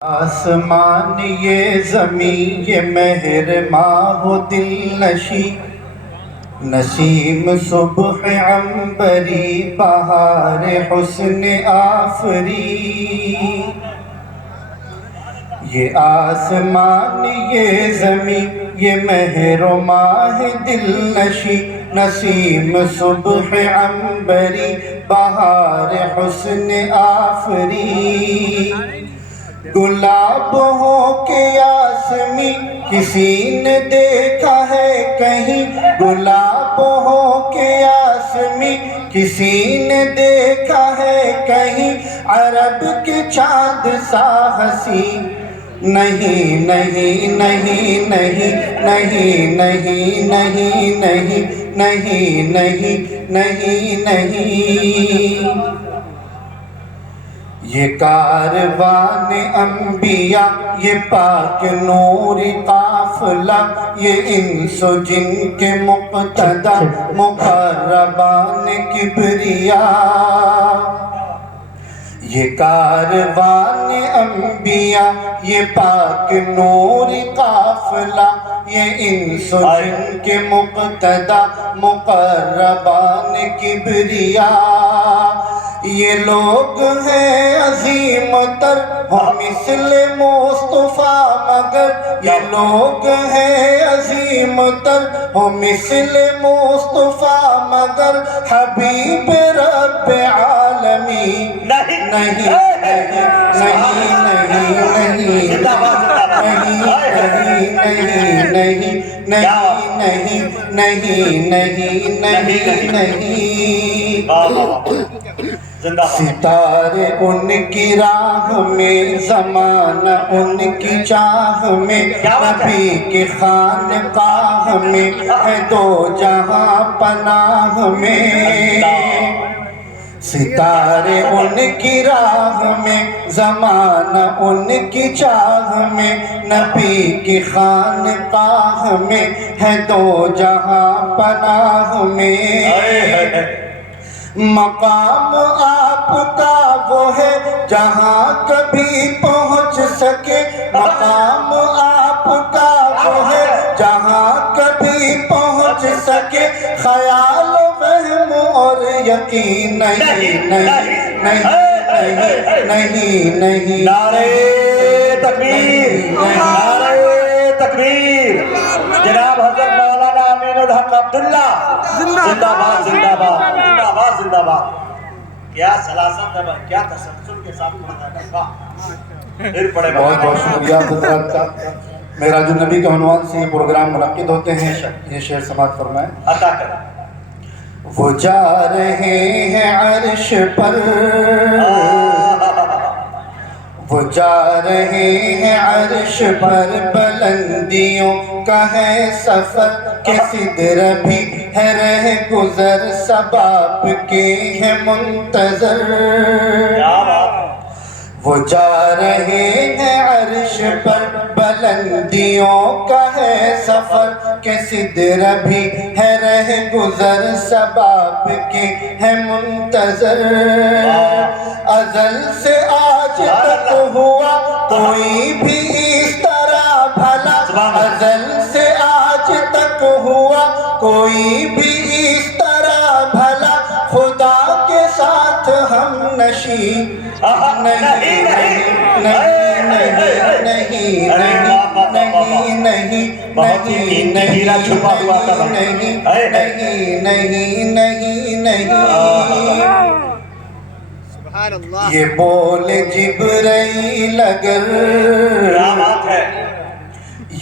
آسمان یہ زمین یہ مہر ماہ و دل نشی، نسیم صبح عنبری بہار حسن آفری۔ یہ آسمان یہ زمین یہ مہر و ماہ دل نشی، نسیم صبح عنبری بہار حسن آفری۔ گلاب ہو کہ یاسمیں کسی نے دیکھا ہے کہیں، گلاب ہو کہ یاسمیں کسی نے دیکھا ہے کہیں، عرب کے چاند سا حسین نہیں نہیں نہیں نہیں نہیں نہیں نہیں نہیں نہیں نہیں نہیں نہیں۔ یہ کاروان انبیاء یہ پاک نور قافلہ، یہ انس و جن کے مقتدی مقربان کبریا۔ یہ کاروان انبیاء یہ پاک نور قافلہ، یہ انس و جن کے مقتدی مقربان کبریا۔ یہ لوگ ہیں عظیم تر ہم مثل مصطفیٰ مگر، یہ لوگ ہیں عظیم تر ہم مثل مصطفیٰ مگر، حبیب رب عالمین نہیں نہیں نہیں نہیں نہیں نہیں نہیں نہیں نہیں۔ ستارے ان کی راہ میں، زمانہ ان کی چاہ میں، نبی کی خانقاہ میں ہے دو جہاں پناہ میں۔ ستارے ان کی راہ میں، زمانہ ان کی چاہ میں، نبی کی خانقاہ میں ہے دو جہاں پناہ میں۔ مقام آپ کا وہ ہے جہاں کبھی پہنچ سکے، مقام آپ کا وہ ہے جہاں کبھی پہنچ سکے، خیال وہم اور یقین نہیں نہیں نہیں نہیں نہیں۔ نعرہ تکبیر، نعرہ تکبیر۔ جناب حضرت مولانا امین الحق عبداللہ زندہ باد زندہ باد زندہ باد زندہ باد۔ کیا سلاست ہے، کیا تسلسل کے ساتھ پڑھا کرتا۔ پھر پڑھے بہت بہت شکریہ حضرات کا۔ میرا جو نبی کے عنوان سے یہ پروگرام منعقد ہوتے ہیں، یہ شعر سماعت فرمائیں۔ عطا کریں۔ وہ جا رہے ہیں عرش پر، وہ جا رہے ہیں عرش پر، بلندیوں کا ہے سفر کہ سدرہ بھی ہے رہ گزر، سباب کے ہے منتظر۔ وہ جا رہے ہیں عرش پر، بلندیوں کا ہے سفر کہ سدرہ بھی ہے رہ گزر، سباب کے ہے منتظر۔ ازل سے آج تک ہوا کوئی بھی اس طرح بھلا، ازل سے آج تک ہوا کوئی بھی اس طرح بھلا، خدا کے ساتھ ہم نشیں نہیں نہیں نہیں نہیں نہیں نہیں نہیں نہیں نہیں نہیں۔ یہ بولے جبرائیل اگر،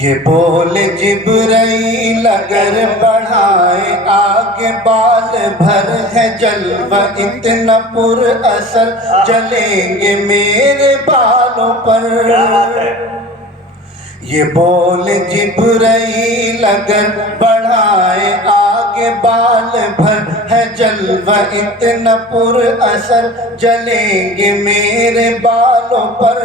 یہ بولے جبرائیل اگر، بڑھائے آگے بال بھر ہے جلوہ اتنا پر اثر، جلیں گے میرے بالوں پر۔ یہ بولے جبرائیل اگر، بڑھائے آگے بال بھر ہے جلوہ اتنا پر اثر، جلیں گے میرے بالوں پر۔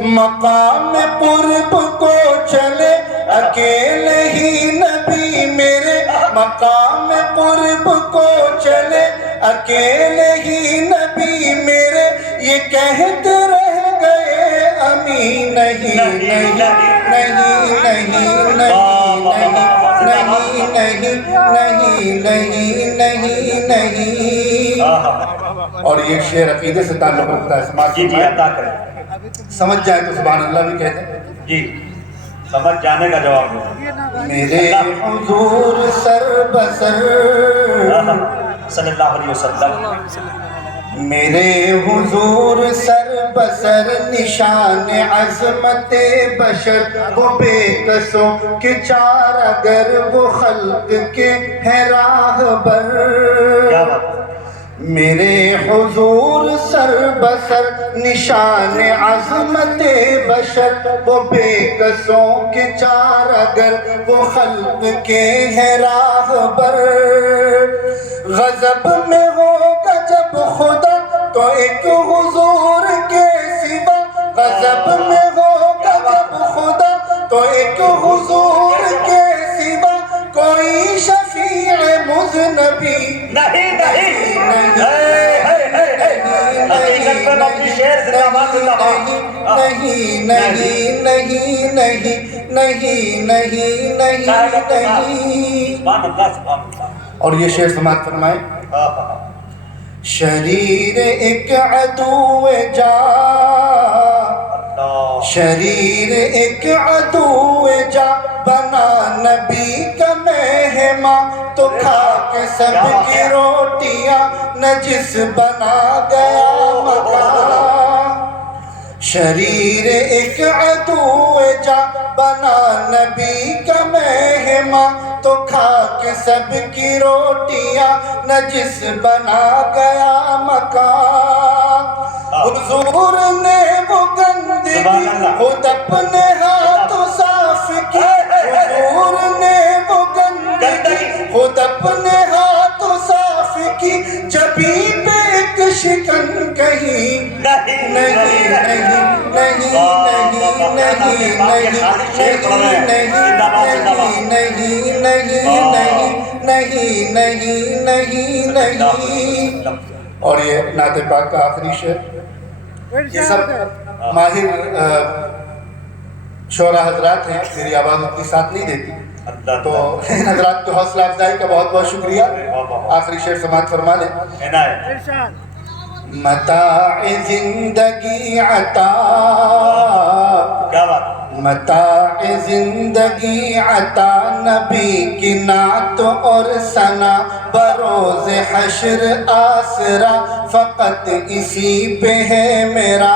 مقام قرب کو چلے اکیلے ہی نبی میرے، مقام قرب کو چلے اکیلے ہی نبی میرے، یہ کہتے رہ گئے کبھی نہیں نہیں نہیں نہیں نہیں نہیں نہیں. اور یہ شعر عقیدے سے تعلق رکھتا ہے. سماج جی جی عطا کریں. سمجھ جائے تو سبحان اللہ بھی کہتے ہیں. جی سمجھ جانے کا جواب دو. میرے حضور سر بسر صلی اللہ علیہ وسلم. میرے حضور سر بسر نشان عظمت بشر وہ بے کسوں کے چار اگر وہ خلق کے ہے راہ بر. کیا بات ہے. میرے حضور سر بسر نشان عظمت بشر وہ بے کسوں کے چار اگر وہ خلق کے ہے راہ بر. غضب میں ہوگا جب خدا تو ایک حضور کے سوا. غضب میں ہوگا جب خدا تو ایک حضور کے سوا کوئی شفیع مذنبی نہیں نہیں. حقیقت میں اپنی شعر زندہ باد زندہ باد. نہیں نہیں نہیں نہیں نہیں نہیں نہیں. سبحان اللہ سبحان اللہ. اور یہ شعر سماعت فرمائے. شریر ایک عدو جا شریر ایک عدو جا بنا نبی کا مہمان تو کھا کے سب کی روٹیاں نجس بنا گیا مکان. شریر ایک عدو جا بنا نبی کا مہمان تو کھا کے سب کی روٹیاں نجس بنا گیا مکان. حضور نے وہ گندگی خود اپنے ہاتھوں صاف کی. حضور نے وہ گندگی خود اپنے ہاتھوں صاف کی. جبھی پہ ایک شکن کہیں نہیں نہیں نہیں نہیں نہیں نہیں نہیں نہیں نہیں. اور یہ نعت پاک کا آخری شعر. یہ سب ماہر شعراء حضرات ہیں. میری آواز اتنی ساتھ نہیں دیتی تو ان حضرات کی حوصلہ افزائی کا بہت بہت شکریہ. آخری شعر سماعت فرما لیں. متاع زندگی عطا متاع زندگی عطا نبی کی نعت اور ثنا بروز حشر آسرا فقط اسی پہ ہے میرا.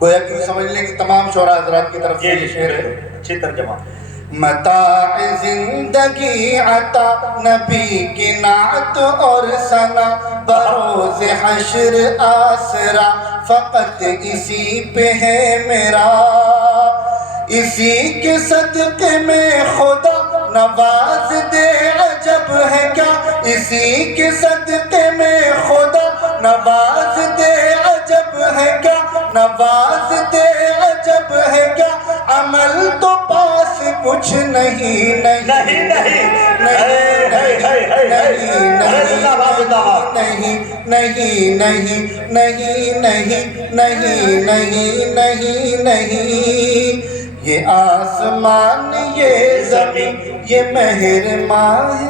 گویا کہ سمجھ لیں کہ تمام شعراء حضرات کی طرف سے یہ شعر ہے. اچھی ترجمہ. متاع زندگی عطا نبی کی نعت اور ثنا بروز حشر آسرا فقط اسی پہ ہے میرا. اسی کے صدقے میں خدا نواز دے عجب ہے کیا. اسی کے صدقے میں خدا نواز دے عجب ہے کیا. نواز دے عجب ہے کیا. عمل تو پاس کچھ نہیں نہیں نہیں نہیں نہیں نہیں نہیں نہیں. یہ آسمان یہ زمین یہ مہر ماہ